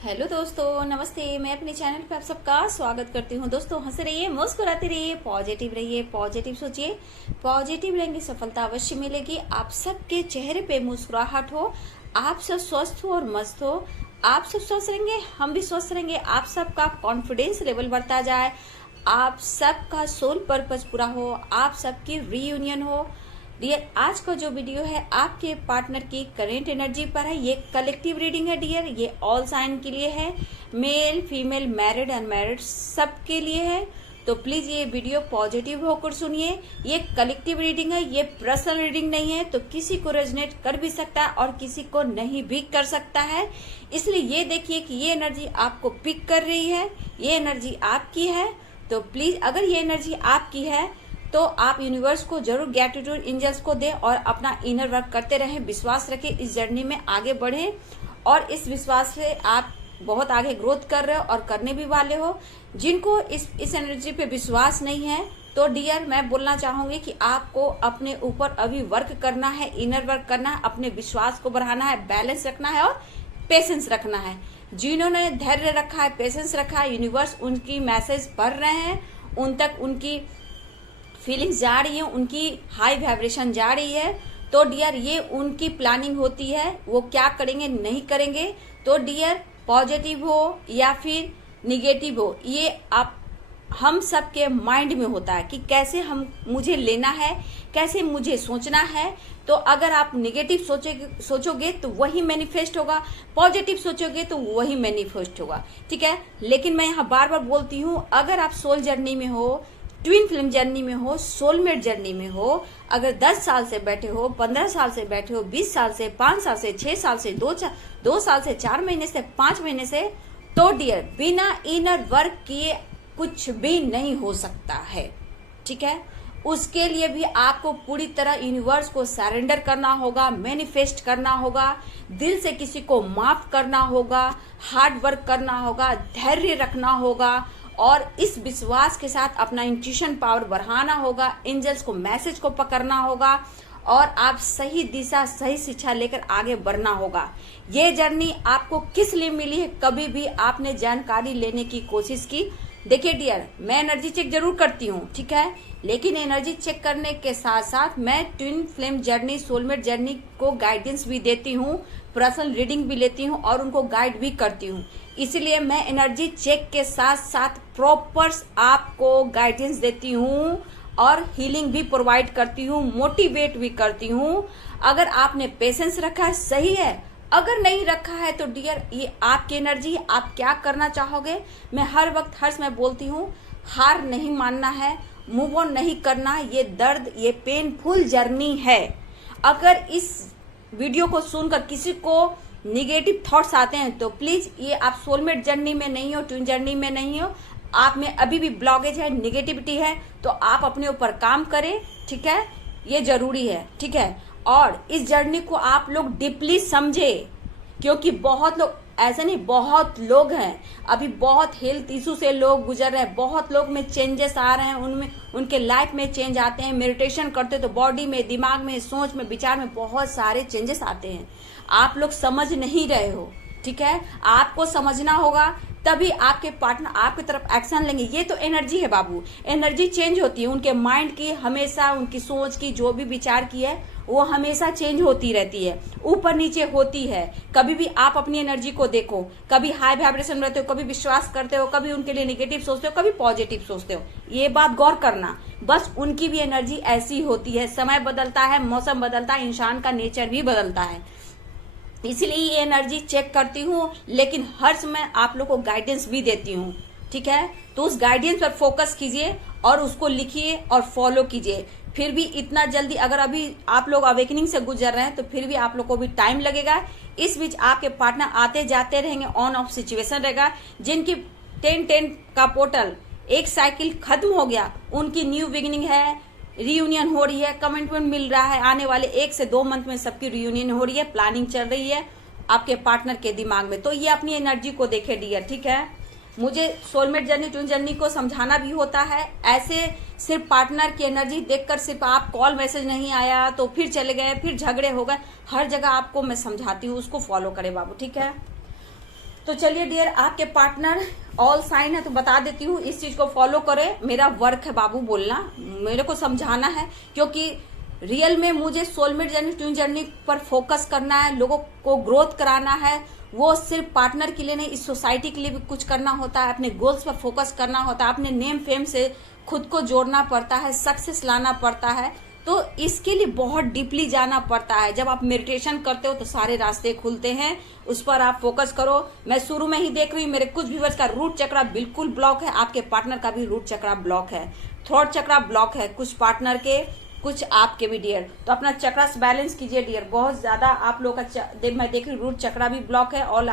Hello दोस्तों, नमस्ते। मैं अपने चैनल पे आप सबका स्वागत करती हूँ। दोस्तों, हंसते रहिए, मुस्कुराते रहिए, पॉजिटिव सोचिए। पॉजिटिव रहेंगे, सफलता अवश्य मिलेगी। आप सबके चेहरे पे मुस्कुराहट हो, आप सब स्वस्थ हो और मस्त हो। आप सब स्वस्थ रहेंगे, हम भी स्वस्थ रहेंगे। आप सबका कॉन्फिडेंस लेवल बढ़ता जाए, आप सबका सोल पर्पज पूरा हो, आप सबकी रीयूनियन हो। डियर, आज का जो वीडियो है आपके पार्टनर की करेंट एनर्जी पर है। ये कलेक्टिव रीडिंग है डियर, ये ऑल साइन के लिए है, मेल फीमेल मैरिड अनमैरिड सबके लिए है। तो प्लीज ये वीडियो पॉजिटिव होकर सुनिए। ये कलेक्टिव रीडिंग है, ये पर्सनल रीडिंग नहीं है, तो किसी को रेजोनेट कर भी सकता है और किसी को नहीं भी कर सकता है। इसलिए ये देखिए कि ये एनर्जी आपको पिक कर रही है, ये एनर्जी आपकी है। तो प्लीज अगर ये एनर्जी आपकी है तो आप यूनिवर्स को जरूर ग्रैटिट्यूड एंजल्स को दें और अपना इनर वर्क करते रहें। विश्वास रखें, इस जर्नी में आगे बढ़ें और इस विश्वास से आप बहुत आगे ग्रोथ कर रहे हो और करने भी वाले हो। जिनको इस एनर्जी पे विश्वास नहीं है तो डियर, मैं बोलना चाहूंगी कि आपको अपने ऊपर अभी वर्क करना है, इनर वर्क करना है, अपने विश्वास को बढ़ाना है, बैलेंस रखना है और पेशेंस रखना है। जिन्होंने धैर्य रखा है, पेशेंस रखा है, यूनिवर्स उनकी मैसेज पढ़ रहे हैं, उन तक उनकी फीलिंग्स जा रही है, उनकी हाई वाइब्रेशन जा रही है। तो डियर, ये उनकी प्लानिंग होती है, वो क्या करेंगे नहीं करेंगे। तो डियर, पॉजिटिव हो या फिर निगेटिव हो, ये आप हम सबके माइंड में होता है कि कैसे मुझे लेना है, कैसे मुझे सोचना है। तो अगर आप निगेटिव सोचोगे तो वही मैनिफेस्ट होगा, पॉजिटिव सोचोगे तो वही मैनिफेस्ट होगा। ठीक है, लेकिन मैं यहाँ बार बार बोलती हूँ, अगर आप सोल जर्नी में हो, ट्विन फिल्म जर्नी में हो, सोलमेट जर्नी में हो, अगर 10 साल से बैठे हो, 15 साल से बैठे हो, 20 साल से, 5 साल से, 6 साल से, 2 साल से, 4 महीने से, 5 महीने से, तो डियर, बिना इनर वर्क किए कुछ भी नहीं हो सकता है। ठीक है, उसके लिए भी आपको पूरी तरह यूनिवर्स को सरेंडर करना होगा, मैनिफेस्ट करना होगा, दिल से किसी को माफ करना होगा, हार्ड वर्क करना होगा, धैर्य रखना होगा और इस विश्वास के साथ अपना इंट्यूशन पावर बढ़ाना होगा, एंजल्स को मैसेज को पकड़ना होगा और आप सही दिशा, सही शिक्षा लेकर आगे बढ़ना होगा। ये जर्नी आपको किस लिए मिली है, कभी भी आपने जानकारी लेने की कोशिश की? देखिए डियर, मैं एनर्जी चेक जरूर करती हूँ, ठीक है, लेकिन एनर्जी चेक करने के साथ साथ मैं twin flame journey, soulmate journey को गाइडेंस भी देती हूँ, पर्सनल रीडिंग भी लेती हूँ और उनको गाइड भी करती हूँ। इसलिए मैं एनर्जी चेक के साथ साथ प्रॉपर आपको गाइडेंस देती हूँ और हीलिंग भी प्रोवाइड करती हूँ, मोटिवेट भी करती हूँ। अगर आपने पेशेंस रखा है सही है, अगर नहीं रखा है तो डियर, ये आपकी एनर्जी, आप क्या करना चाहोगे। मैं हर वक्त हर समय बोलती हूँ, हार नहीं मानना है, मूव ऑन नहीं करना। ये दर्द, ये पेनफुल जर्नी है। अगर इस वीडियो को सुनकर किसी को निगेटिव थॉट्स आते हैं तो प्लीज, ये आप सोलमेट जर्नी में नहीं हो, ट्विन जर्नी में नहीं हो, आप में अभी भी ब्लॉकेज है, निगेटिविटी है, तो आप अपने ऊपर काम करें। ठीक है, ये जरूरी है। ठीक है, और इस जर्नी को आप लोग डीपली समझे, क्योंकि बहुत लोग ऐसे नहीं, बहुत लोग हैं अभी, बहुत हेल्थ इशू से लोग गुजर रहे हैं, बहुत लोग में चेंजेस आ रहे हैं, उनमें उनके लाइफ में चेंज आते हैं। मेडिटेशन करते तो बॉडी में, दिमाग में, सोच में, विचार में बहुत सारे चेंजेस आते हैं। आप लोग समझ नहीं रहे हो। ठीक है, आपको समझना होगा, तभी आपके पार्टनर आपकी तरफ एक्शन लेंगे। ये तो एनर्जी है बाबू, एनर्जी चेंज होती है, उनके माइंड की हमेशा, उनकी सोच की, जो भी विचार की है वो हमेशा चेंज होती रहती है, ऊपर नीचे होती है। कभी भी आप अपनी एनर्जी को देखो, कभी हाई वाइब्रेशन में रहते हो, कभी विश्वास करते हो, कभी उनके लिए नेगेटिव सोचते हो, कभी पॉजिटिव सोचते हो। ये बात गौर करना, बस उनकी भी एनर्जी ऐसी होती है। समय बदलता है, मौसम बदलता है, इंसान का नेचर भी बदलता है। इसलिए ये एनर्जी चेक करती हूँ, लेकिन हर समय आप लोग को गाइडेंस भी देती हूँ। ठीक है, तो उस गाइडेंस पर फोकस कीजिए और उसको लिखिए और फॉलो कीजिए। फिर भी इतना जल्दी, अगर अभी आप लोग अवेकनिंग से गुजर रहे हैं तो फिर भी आप लोग को भी टाइम लगेगा। इस बीच आपके पार्टनर आते जाते रहेंगे, ऑन ऑफ सिचुएशन रहेगा। जिनकी 10-10 का पोर्टल एक साइकिल खत्म हो गया, उनकी न्यू बिगिनिंग है, रीयूनियन हो रही है, कमिटमेंट मिल रहा है, आने वाले 1 से 2 मंथ में सबकी रीयूनियन हो रही है, प्लानिंग चल रही है आपके पार्टनर के दिमाग में। तो ये अपनी एनर्जी को देखे डियर। ठीक है, मुझे सोलमेट जर्नी, ट्विन जर्नी को समझाना भी होता है। ऐसे सिर्फ पार्टनर की एनर्जी देखकर सिर्फ आप कॉल मैसेज नहीं आया तो फिर चले गए, फिर झगड़े हो गए, हर जगह आपको मैं समझाती हूँ, उसको फॉलो करें बाबू। ठीक है, तो चलिए डियर, आपके पार्टनर ऑल साइन है तो बता देती हूँ, इस चीज को फॉलो करें। मेरा वर्क है बाबू बोलना, मेरे को समझाना है, क्योंकि रियल में मुझे सोलमेट जर्नी, ट्विन जर्नी पर फोकस करना है, लोगों को ग्रोथ कराना है। वो सिर्फ पार्टनर के लिए नहीं, इस सोसाइटी के लिए भी कुछ करना होता है, अपने गोल्स पर फोकस करना होता है, अपने नेम फेम से खुद को जोड़ना पड़ता है, सक्सेस लाना पड़ता है। तो इसके लिए बहुत डीपली जाना पड़ता है। जब आप मेडिटेशन करते हो तो सारे रास्ते खुलते हैं, उस पर आप फोकस करो। मैं शुरू में ही देख रही हूँ मेरे कुछ व्यूअर्स का रूट चक्रा बिल्कुल ब्लॉक है, आपके पार्टनर का भी रूट चक्रा ब्लॉक है, थ्रोट चक्रा ब्लॉक है, कुछ पार्टनर के, कुछ आपके भी डियर। तो अपना चक्रा बैलेंस कीजिए डियर। बहुत ज्यादा आप लोग का मैं देख रही हूँ रूट चक्रा भी ब्लॉक है। ऑल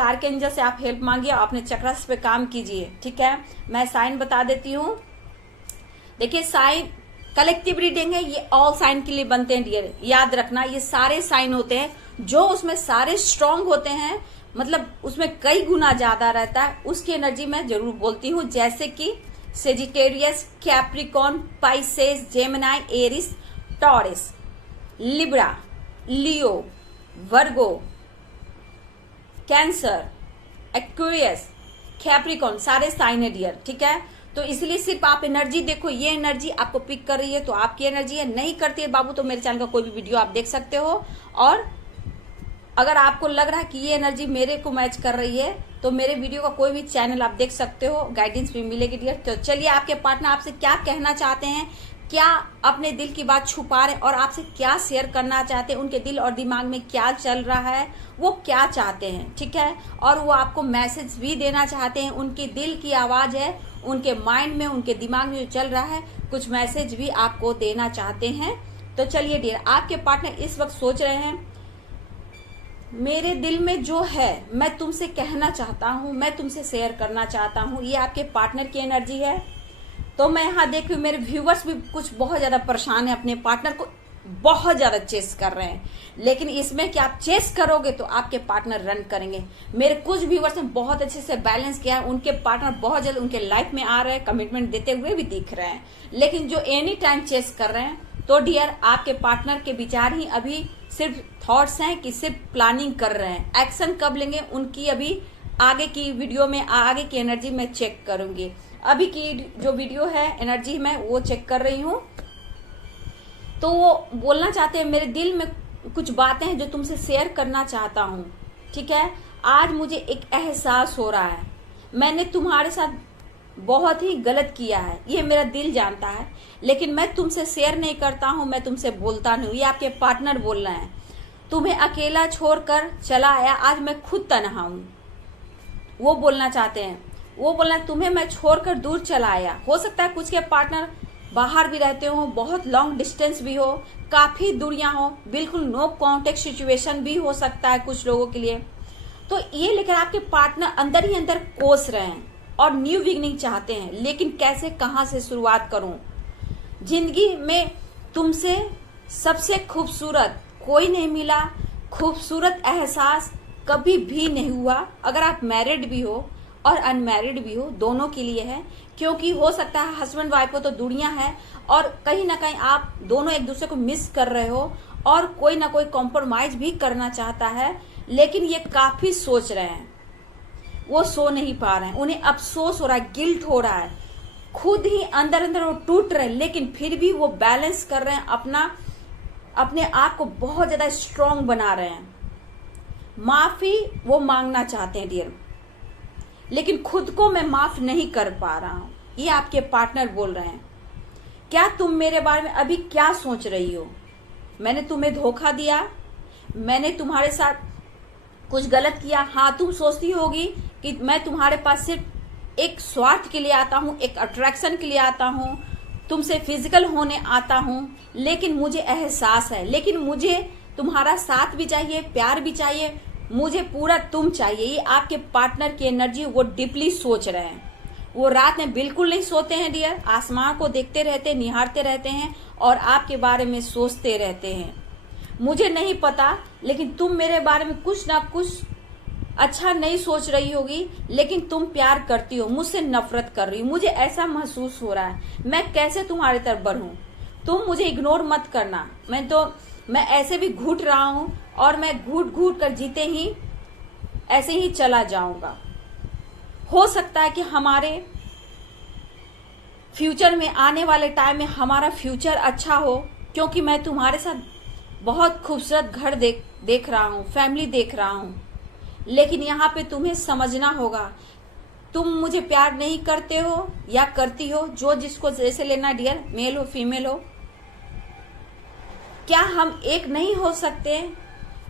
आर्कएंजल से आप हेल्प मांगिए, अपने चक्रस पे काम कीजिए, ठीक है। मैं साइन बता देती हूँ। देखिए साइन कलेक्टिव रीडिंग है, ये ऑल साइन के लिए बनते हैं डियर, याद रखना। ये सारे साइन होते हैं जो उसमें सारे स्ट्रांग होते हैं, मतलब उसमें कई गुना ज्यादा रहता है, उसकी एनर्जी मैं जरूर बोलती हूँ। जैसे कि Sagittarius, Capricorn, Pisces, Gemini, Aries, Taurus, Libra, Leo, Virgo, Cancer, Aquarius, Capricorn, सारे साइन है डियर, ठीक है। तो इसलिए सिर्फ आप एनर्जी देखो, ये एनर्जी आपको पिक कर रही है तो आपकी एनर्जी है, नहीं करती है बाबू तो मेरे चैनल का कोई भी वीडियो आप देख सकते हो। और अगर आपको लग रहा है कि ये एनर्जी मेरे को मैच कर रही है तो मेरे वीडियो का कोई भी चैनल आप देख सकते हो, गाइडेंस भी मिलेगी डियर। तो चलिए, आपके पार्टनर आपसे क्या कहना चाहते हैं, क्या अपने दिल की बात छुपा रहे और आपसे क्या शेयर करना चाहते हैं, उनके दिल और दिमाग में क्या चल रहा है, वो क्या चाहते हैं, ठीक है। और वो आपको मैसेज भी देना चाहते हैं, उनकी दिल की आवाज है, उनके माइंड में, उनके दिमाग में जो चल रहा है, कुछ मैसेज भी आपको देना चाहते हैं। तो चलिए डियर, आपके पार्टनर इस वक्त सोच रहे हैं, मेरे दिल में जो है मैं तुमसे कहना चाहता हूँ, मैं तुमसे शेयर करना चाहता हूँ, ये आपके पार्टनर की एनर्जी है। तो मैं यहाँ देख रही हूँ मेरे व्यूवर्स भी कुछ बहुत ज्यादा परेशान है, अपने पार्टनर को बहुत ज्यादा चेस कर रहे हैं, लेकिन इसमें कि आप चेस करोगे तो आपके पार्टनर रन करेंगे। मेरे कुछ व्यूवर्स ने बहुत अच्छे से बैलेंस किया है, उनके पार्टनर बहुत जल्द उनके लाइफ में आ रहे हैं, कमिटमेंट देते हुए भी दिख रहे हैं। लेकिन जो एनी टाइम चेस कर रहे हैं, तो डियर आपके पार्टनर के विचार ही अभी सिर्फ थॉट्स हैं कि सिर्फ प्लानिंग कर रहे हैं। एक्शन कब लेंगे उनकी अभी आगे की वीडियो में, आगे की एनर्जी में चेक करूंगी। अभी की जो वीडियो है एनर्जी में वो चेक कर रही हूँ। तो वो बोलना चाहते हैं, मेरे दिल में कुछ बातें हैं जो तुमसे शेयर करना चाहता हूँ, ठीक है। आज मुझे एक एहसास हो रहा है, मैंने तुम्हारे साथ बहुत ही गलत किया है, ये मेरा दिल जानता है, लेकिन मैं तुमसे शेयर नहीं करता हूँ, मैं तुमसे बोलता नहीं हूँ। ये आपके पार्टनर बोल रहे हैं, तुम्हें अकेला छोड़कर चला आया, आज मैं खुद तन्हा हूँ। वो बोलना चाहते हैं, वो बोलना तुम्हें मैं छोड़कर दूर चला आया। हो सकता है कुछ के पार्टनर बाहर भी रहते हो, बहुत लॉन्ग डिस्टेंस भी हो, काफी दूरियां हो, बिल्कुल नो कांटेक्ट सिचुएशन भी हो सकता है कुछ लोगों के लिए। तो ये लेकर आपके पार्टनर अंदर ही अंदर कोस रहे हैं और न्यू बिगनिंग चाहते हैं, लेकिन कैसे, कहां से शुरुआत करूं। जिंदगी में तुमसे सबसे खूबसूरत कोई नहीं मिला, खूबसूरत एहसास कभी भी नहीं हुआ। अगर आप मैरिड भी हो और अनमैरिड भी हो, दोनों के लिए है, क्योंकि हो सकता है हस्बैंड वाइफ हो तो दूरियां हैं और कहीं ना कहीं आप दोनों एक दूसरे को मिस कर रहे हो और कोई ना कोई कॉम्प्रोमाइज भी करना चाहता है, लेकिन ये काफी सोच रहे हैं, वो सो नहीं पा रहे हैं, उन्हें अफसोस हो रहा है, गिल्ट हो रहा है, खुद ही अंदर अंदर वो टूट रहे हैं, लेकिन फिर भी वो बैलेंस कर रहे हैं, अपने आप को बहुत ज्यादा स्ट्रांग बना रहे हैं। माफी वो मांगना चाहते हैं डियर, लेकिन खुद को मैं माफ नहीं कर पा रहा हूं, ये आपके पार्टनर बोल रहे हैं। क्या तुम मेरे बारे में अभी क्या सोच रही हो? मैंने तुम्हें धोखा दिया, मैंने तुम्हारे साथ कुछ गलत किया। हाँ, तुम सोचती होगी कि मैं तुम्हारे पास सिर्फ एक स्वार्थ के लिए आता हूँ, एक अट्रैक्शन के लिए आता हूँ, तुमसे फिजिकल होने आता हूँ, लेकिन मुझे एहसास है, लेकिन मुझे तुम्हारा साथ भी चाहिए, प्यार भी चाहिए, मुझे पूरा तुम चाहिए। ये आपके पार्टनर की एनर्जी, वो डीपली सोच रहे हैं, वो रात में बिल्कुल नहीं सोते हैं डियर, आसमान को देखते रहते, निहारते रहते हैं और आपके बारे में सोचते रहते हैं। मुझे नहीं पता, लेकिन तुम मेरे बारे में कुछ ना कुछ अच्छा नहीं सोच रही होगी, लेकिन तुम प्यार करती हो, मुझसे नफरत कर रही हो, मुझे ऐसा महसूस हो रहा है। मैं कैसे तुम्हारी तरफ बढ़ूं? तुम मुझे इग्नोर मत करना, मैं ऐसे भी घुट रहा हूं और मैं घुट घुट कर जीते ही ऐसे ही चला जाऊंगा। हो सकता है कि हमारे फ्यूचर में, आने वाले टाइम में हमारा फ्यूचर अच्छा हो, क्योंकि मैं तुम्हारे साथ बहुत खूबसूरत घर देख रहा हूँ, फैमिली देख रहा हूँ। लेकिन यहाँ पे तुम्हें समझना होगा, तुम मुझे प्यार नहीं करते हो या करती हो, जो जिसको जैसे लेना डियर, मेल हो फीमेल हो, क्या हम एक नहीं हो सकते?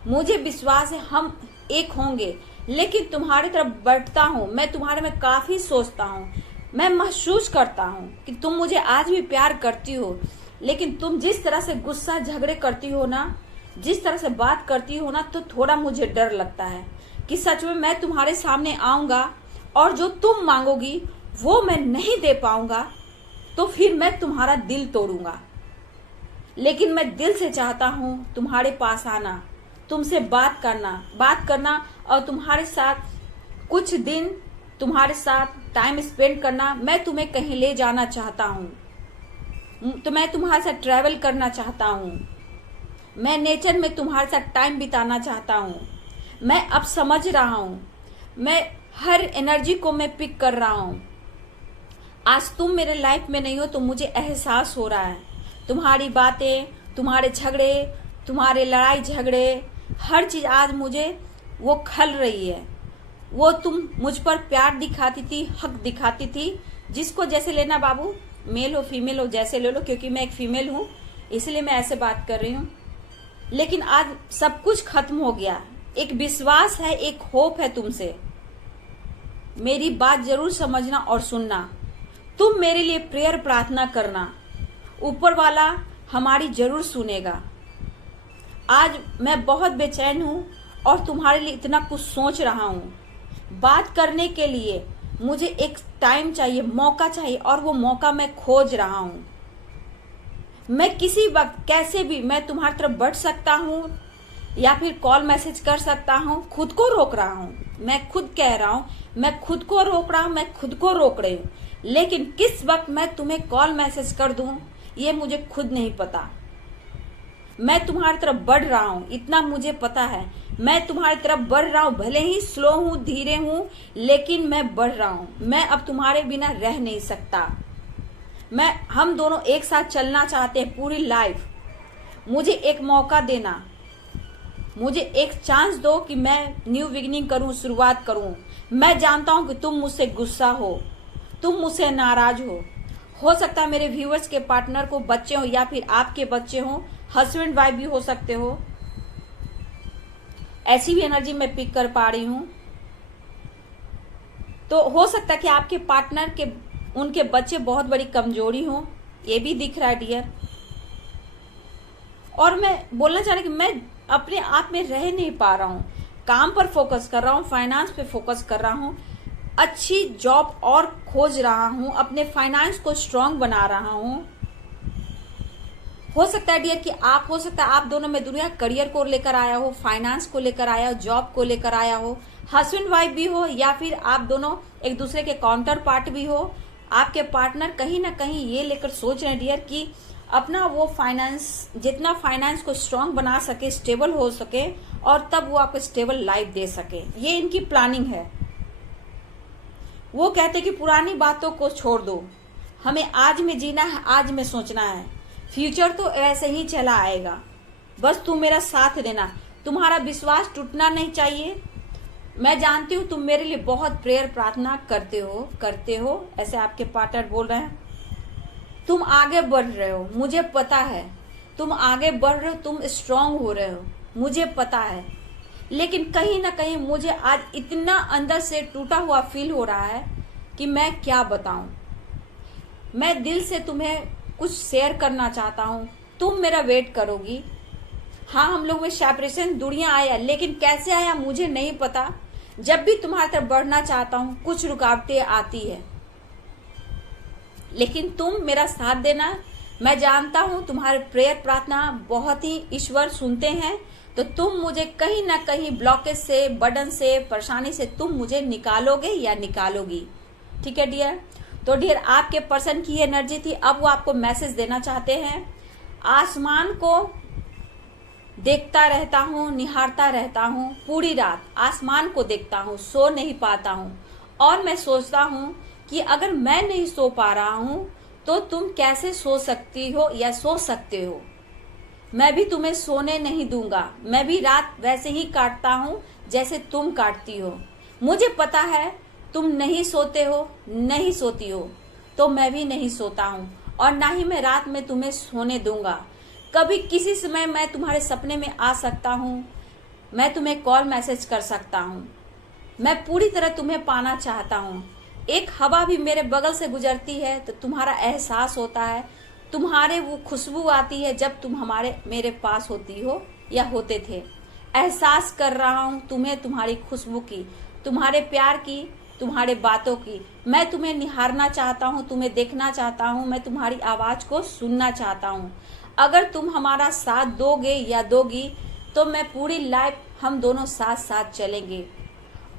मुझे विश्वास है हम एक होंगे, लेकिन तुम्हारी तरफ बढ़ता हूँ, मैं तुम्हारे में काफी सोचता हूँ, मैं महसूस करता हूँ कि तुम मुझे आज भी प्यार करती हो। लेकिन तुम जिस तरह से गुस्सा झगड़े करती हो ना, जिस तरह से बात करती हो ना, तो थोड़ा मुझे डर लगता है कि सच में मैं तुम्हारे सामने आऊंगा और जो तुम मांगोगी वो मैं नहीं दे पाऊंगा, तो फिर मैं तुम्हारा दिल तोड़ूंगा। लेकिन मैं दिल से चाहता हूँ तुम्हारे पास आना, तुमसे बात करना और तुम्हारे साथ कुछ दिन तुम्हारे साथ टाइम स्पेंड करना। मैं तुम्हें कहीं ले जाना चाहता हूँ, तो मैं तुम्हारे साथ ट्रैवल करना चाहता हूँ, मैं नेचर में तुम्हारे साथ टाइम बिताना चाहता हूँ। मैं अब समझ रहा हूँ, मैं हर एनर्जी को मैं पिक कर रहा हूँ। आज तुम मेरे लाइफ में नहीं हो तो मुझे एहसास हो रहा है। तुम्हारी बातें, तुम्हारे झगड़े, तुम्हारे लड़ाई झगड़े, हर चीज आज मुझे वो खल रही है। वो तुम मुझ पर प्यार दिखाती थी, हक दिखाती थी, जिसको जैसे लेना बाबू, मेल हो फीमेल हो जैसे ले लो, क्योंकि मैं एक फीमेल हूँ इसलिए मैं ऐसे बात कर रही हूँ। लेकिन आज सब कुछ खत्म हो गया। एक विश्वास है, एक होप है तुमसे। मेरी बात जरूर समझना और सुनना। तुम मेरे लिए प्रेयर प्रार्थना करना, ऊपर वाला हमारी जरूर सुनेगा। आज मैं बहुत बेचैन हूँ और तुम्हारे लिए इतना कुछ सोच रहा हूँ। बात करने के लिए मुझे एक टाइम चाहिए, मौका चाहिए, और वो मौका मैं खोज रहा हूँ। मैं किसी वक्त कैसे भी मैं तुम्हारी तरफ बढ़ सकता हूँ या फिर कॉल मैसेज कर सकता हूँ। खुद को रोक रहा हूँ, मैं खुद कह रहा हूँ, मैं खुद को रोक रहा हूँ, मैं खुद को रोक रही हूँ। लेकिन किस वक्त मैं तुम्हें कॉल मैसेज कर दूं ये मुझे खुद नहीं पता। मैं तुम्हारी तरफ बढ़ रहा हूँ, इतना मुझे पता है। मैं तुम्हारी तरफ बढ़ रहा हूँ, भले ही स्लो हूँ, धीरे हूँ, लेकिन मैं बढ़ रहा हूँ। मैं अब तुम्हारे बिना रह नहीं सकता। हम दोनों एक साथ चलना चाहते हैं पूरी लाइफ। मुझे एक मौका देना, मुझे एक चांस दो कि मैं न्यू बिगिनिंग करूं, शुरुआत करूं। मैं जानता हूं कि तुम मुझसे गुस्सा हो, तुम मुझसे नाराज हो सकता है मेरे व्यूअर्स के पार्टनर को बच्चे हो या फिर आपके बच्चे हो, हस्बैंड वाइफ भी हो सकते हो। ऐसी भी एनर्जी मैं पिक कर पा रही हूं। तो हो सकता है कि आपके पार्टनर के उनके बच्चे बहुत बड़ी कमजोरी हो, ये भी दिख रहा है डियर। और मैं बोलना चाह रही कि मैं अपने आप में रह नहीं पा रहा हूं। काम पर फोकस कर रहा हूं, फाइनेंस पे फोकस कर रहा हूं, अच्छी जॉब और खोज रहा हूं, अपने फाइनेंस को स्ट्रांग बना रहा हूं। हो सकता है डियर कि हो सकता है आप दोनों में दुनिया करियर को लेकर आया हो, फाइनेंस को लेकर आया हो, जॉब को लेकर आया हो, हस्बैंड वाइफ भी हो या फिर आप दोनों एक दूसरे के काउंटर पार्ट भी हो। आपके पार्टनर कहीं ना कहीं ये लेकर सोच रहे हैं डियर कि अपना वो फाइनेंस, जितना फाइनेंस को स्ट्रांग बना सके, स्टेबल हो सके, और तब वो आपको स्टेबल लाइफ दे सके। ये इनकी प्लानिंग है। वो कहते कि पुरानी बातों को छोड़ दो, हमें आज में जीना है, आज में सोचना है, फ्यूचर तो ऐसे ही चला आएगा, बस तुम मेरा साथ देना। तुम्हारा विश्वास टूटना नहीं चाहिए। मैं जानती हूँ तुम मेरे लिए बहुत प्रेयर प्रार्थना करते हो, ऐसे आपके पार्टनर बोल रहे हैं। तुम आगे बढ़ रहे हो, मुझे पता है तुम आगे बढ़ रहे हो, तुम स्ट्रांग हो रहे हो, मुझे पता है। लेकिन कहीं ना कहीं मुझे आज इतना अंदर से टूटा हुआ फील हो रहा है कि मैं क्या बताऊं। मैं दिल से तुम्हें कुछ शेयर करना चाहता हूं, तुम मेरा वेट करोगी। हाँ, हम लोग में सेपरेशन, दूरियां आया, लेकिन कैसे आया मुझे नहीं पता। जब भी तुम्हारी तरफ बढ़ना चाहता हूं कुछ रुकावटें आती है, लेकिन तुम मेरा साथ देना। मैं जानता हूं तुम्हारे प्रेयर प्रार्थना बहुत ही ईश्वर सुनते हैं, तो तुम मुझे कहीं ना कहीं ब्लॉकेज से, बर्डन से, परेशानी से तुम मुझे निकालोगे या निकालोगी। ठीक है डियर। तो डियर, आपके पर्सन की एनर्जी थी, अब वो आपको मैसेज देना चाहते हैं। आसमान को देखता रहता हूँ, निहारता रहता हूँ, पूरी रात आसमान को देखता हूँ, सो नहीं पाता हूँ। और मैं सोचता हूँ कि अगर मैं नहीं सो पा रहा हूँ तो तुम कैसे सो सकती हो या सो सकते हो। मैं भी तुम्हें सोने नहीं दूंगा, मैं भी रात वैसे ही काटता हूँ जैसे तुम काटती हो। मुझे पता है तुम नहीं सोते हो, नहीं सोती हो, तो मैं भी नहीं सोता हूँ और ना ही मैं रात में तुम्हें सोने दूंगा। कभी किसी समय मैं तुम्हारे सपने में आ सकता हूँ, मैं तुम्हें कॉल मैसेज कर सकता हूँ। मैं पूरी तरह तुम्हें पाना चाहता हूँ। एक हवा भी मेरे बगल से गुजरती है तो तुम्हारा एहसास होता है, तुम्हारे वो खुशबू आती है जब तुम हमारे मेरे पास होती हो या होते थे। एहसास कर रहा हूँ तुम्हें, तुम्हारी खुशबू की, तुम्हारे प्यार की, तुम्हारे बातों की। मैं तुम्हें निहारना चाहता हूँ, तुम्हें देखना चाहता हूँ, मैं तुम्हारी आवाज को सुनना चाहता हूँ। अगर तुम हमारा साथ दोगे या दोगी तो मैं पूरी लाइफ हम दोनों साथ साथ चलेंगे।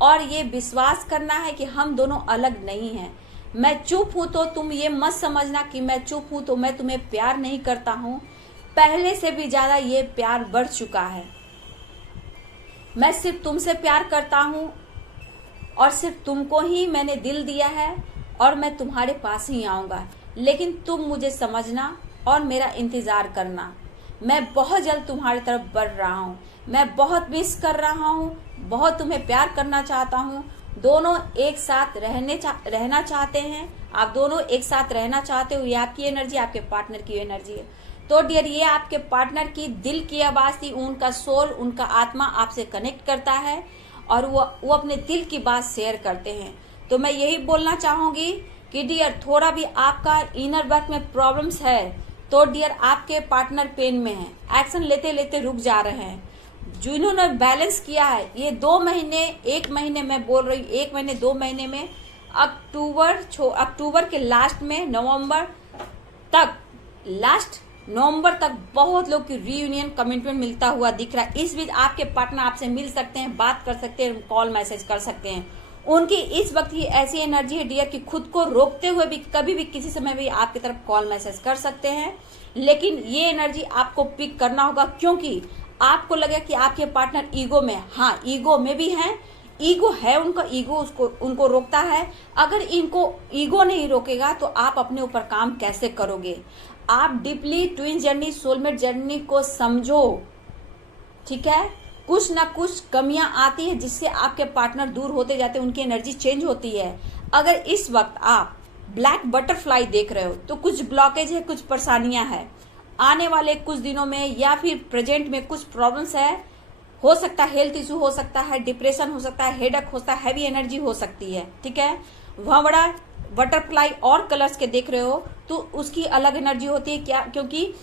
और ये विश्वास करना है कि हम दोनों अलग नहीं हैं। मैं चुप हूं तो तुम ये मत समझना कि मैं चुप हूं तो मैं तुम्हें प्यार नहीं करता हूं। पहले से भी ज्यादा ये प्यार बढ़ चुका है। मैं सिर्फ तुमसे प्यार करता हूं और सिर्फ तुमको ही मैंने दिल दिया है और मैं तुम्हारे पास ही आऊंगा। लेकिन तुम मुझे समझना और मेरा इंतजार करना। मैं बहुत जल्द तुम्हारी तरफ बढ़ रहा हूँ। मैं बहुत मिस कर रहा हूँ, बहुत तुम्हें प्यार करना चाहता हूँ। दोनों एक साथ रहना चाहते हैं। आप दोनों एक साथ रहना चाहते हो। ये आपकी एनर्जी, आपके पार्टनर की एनर्जी है। तो डियर, ये आपके पार्टनर की दिल की आवाज थी। उनका सोल, उनका आत्मा आपसे कनेक्ट करता है और वो अपने दिल की बात शेयर करते हैं। तो मैं यही बोलना चाहूंगी कि डियर, थोड़ा भी आपका इनर वर्क में प्रॉब्लम्स है तो डियर आपके पार्टनर पेन में है, एक्शन लेते लेते रुक जा रहे हैं। जिन्होंने बैलेंस किया है ये 2 महीने, 1 महीने मैं बोल रही हूँ, 1 महीने 2 महीने में, अक्टूबर के लास्ट में लास्ट नवंबर तक बहुत लोग की रीयूनियन कमिटमेंट मिलता हुआ दिख रहा है। इस बीच आपके पार्टनर आपसे मिल सकते हैं, बात कर सकते हैं, कॉल मैसेज कर सकते हैं। उनकी इस वक्त ही ऐसी एनर्जी है डियर कि खुद को रोकते हुए भी कभी भी किसी समय भी आपकी तरफ कॉल मैसेज कर सकते हैं। लेकिन ये एनर्जी आपको पिक करना होगा, क्योंकि आपको लगे कि आपके पार्टनर ईगो में, हाँ ईगो में भी हैं, ईगो है उनका, ईगो उनको रोकता है। अगर इनको ईगो नहीं रोकेगा तो आप अपने ऊपर काम कैसे करोगे। आप deeply twin journey, soulmate journey को समझो, ठीक है। कुछ ना कुछ कमियां आती है जिससे आपके पार्टनर दूर होते जाते हैं, उनकी एनर्जी चेंज होती है। अगर इस वक्त आप ब्लैक बटरफ्लाई देख रहे हो तो कुछ ब्लॉकेज है, कुछ परेशानियां है। आने वाले कुछ दिनों में या फिर प्रेजेंट में कुछ प्रॉब्लम्स है। हो सकता है हेल्थ इशू हो सकता है, डिप्रेशन हो सकता है, हेडेक हो सकता है, हैवी एनर्जी हो सकती है, ठीक है। भंवरा बटरफ्लाई और कलर्स के देख रहे हो तो उसकी अलग एनर्जी होती है क्या, क्योंकि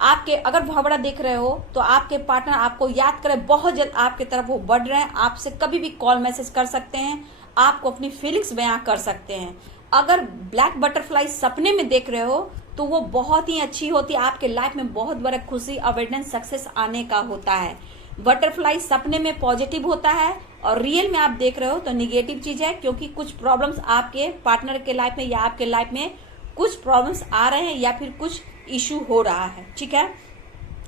आपके अगर भंवरा देख रहे हो तो आपके पार्टनर आपको याद करे, बहुत जल्द आपके तरफ वो बढ़ रहे हैं, आपसे कभी भी कॉल मैसेज कर सकते हैं, आपको अपनी फीलिंग्स बयां कर सकते हैं। अगर ब्लैक बटरफ्लाई सपने में देख रहे हो तो वो बहुत ही अच्छी होती है, आपके लाइफ में बहुत बड़ा खुशी, अवेयरनेस, सक्सेस आने का होता है। बटरफ्लाई सपने में पॉजिटिव होता है और रियल में आप देख रहे हो तो निगेटिव चीज है, क्योंकि कुछ प्रॉब्लम्स आपके पार्टनर के लाइफ में या आपके लाइफ में कुछ प्रॉब्लम्स आ रहे हैं या फिर कुछ इशू हो रहा है, ठीक है।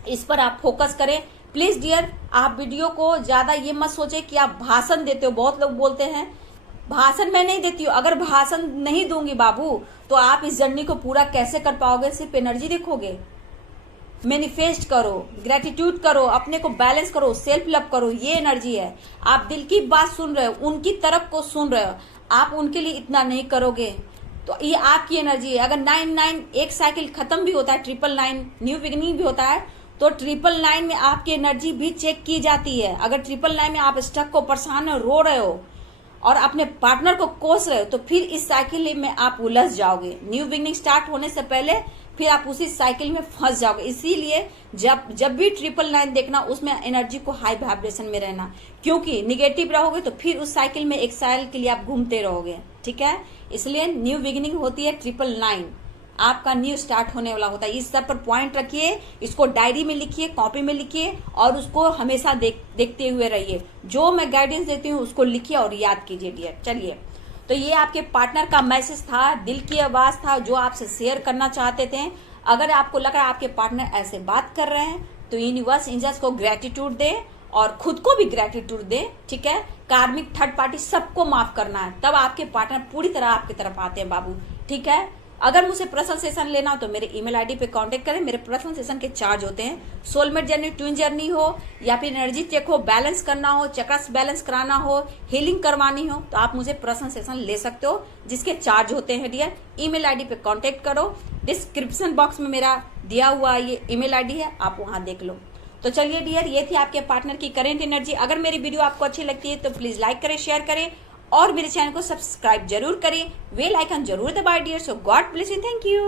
इस पर आप फोकस करें प्लीज डियर। आप वीडियो को ज्यादा ये मत सोचे कि आप भाषण देते हो। बहुत लोग बोलते हैं भाषण मैं नहीं देती हूँ। अगर भाषण नहीं दूंगी बाबू तो आप इस जर्नी को पूरा कैसे कर पाओगे। सिर्फ एनर्जी देखोगे। मैनिफेस्ट करो, ग्रेटिट्यूड करो, अपने को बैलेंस करो, सेल्फ लव करो, ये एनर्जी है। आप दिल की बात सुन रहे हो, उनकी तरफ को सुन रहे हो, आप उनके लिए इतना नहीं करोगे तो ये आपकी एनर्जी है। अगर 9 एक साइकिल खत्म भी होता है, 9 न्यू बिगिनिंग भी होता है, तो 9 में आपकी एनर्जी भी चेक की जाती है। अगर 9 में आप स्टक को परेशान रो रहे हो और अपने पार्टनर को कोस रहे हो तो फिर इस साइकिल में आप उलझ जाओगे। न्यू बिगिनिंग स्टार्ट होने से पहले फिर आप उसी साइकिल में फंस जाओगे। इसीलिए जब भी 9 देखना उसमें एनर्जी को हाई वाइब्रेशन में रहना, क्योंकि निगेटिव रहोगे तो फिर उस साइकिल में एक साल के लिए आप घूमते रहोगे, ठीक है। इसलिए न्यू बिगिनिंग होती है 9, आपका न्यू स्टार्ट होने वाला होता है। इस सब पर पॉइंट रखिए, इसको डायरी में लिखिए, कॉपी में लिखिए और उसको हमेशा देखते हुए रहिए। जो मैं गाइडेंस देती हूँ उसको लिखिए और याद कीजिए डियर। चलिए, तो ये आपके पार्टनर का मैसेज था, दिल की आवाज था जो आपसे शेयर करना चाहते थे। अगर आपको लग रहा है आपके पार्टनर ऐसे बात कर रहे हैं तो यूनिवर्स एंजल्स को ग्रेटिट्यूड दे और खुद को भी ग्रेटिट्यूड दे, ठीक है। कार्मिक थर्ड पार्टी सबको माफ करना है, तब आपके पार्टनर पूरी तरह आपकी तरफ आते हैं बाबू, ठीक है। अगर मुझे पर्सनल सेशन लेना हो तो मेरे ईमेल आईडी पे कांटेक्ट करें। मेरे पर्सनल सेशन के चार्ज होते हैं। सोलमेट जर्नी, ट्विन जर्नी हो या फिर एनर्जी चेक हो, बैलेंस करना हो, चक्रस बैलेंस कराना हो, हीलिंग करवानी हो, तो आप मुझे पर्सनल सेशन ले सकते हो, जिसके चार्ज होते हैं डियर। ईमेल आईडी पे कांटेक्ट करो, डिस्क्रिप्शन बॉक्स में मेरा दिया हुआ ये ईमेल आईडी है, आप वहां देख लो। तो चलिए डियर, ये थी आपके पार्टनर की करेंट एनर्जी। अगर मेरी वीडियो आपको अच्छी लगती है तो प्लीज लाइक करें, शेयर करें और मेरे चैनल को सब्सक्राइब जरूर करें, बेल आइकन जरूर दबाएं dear. So God bless you, thank you.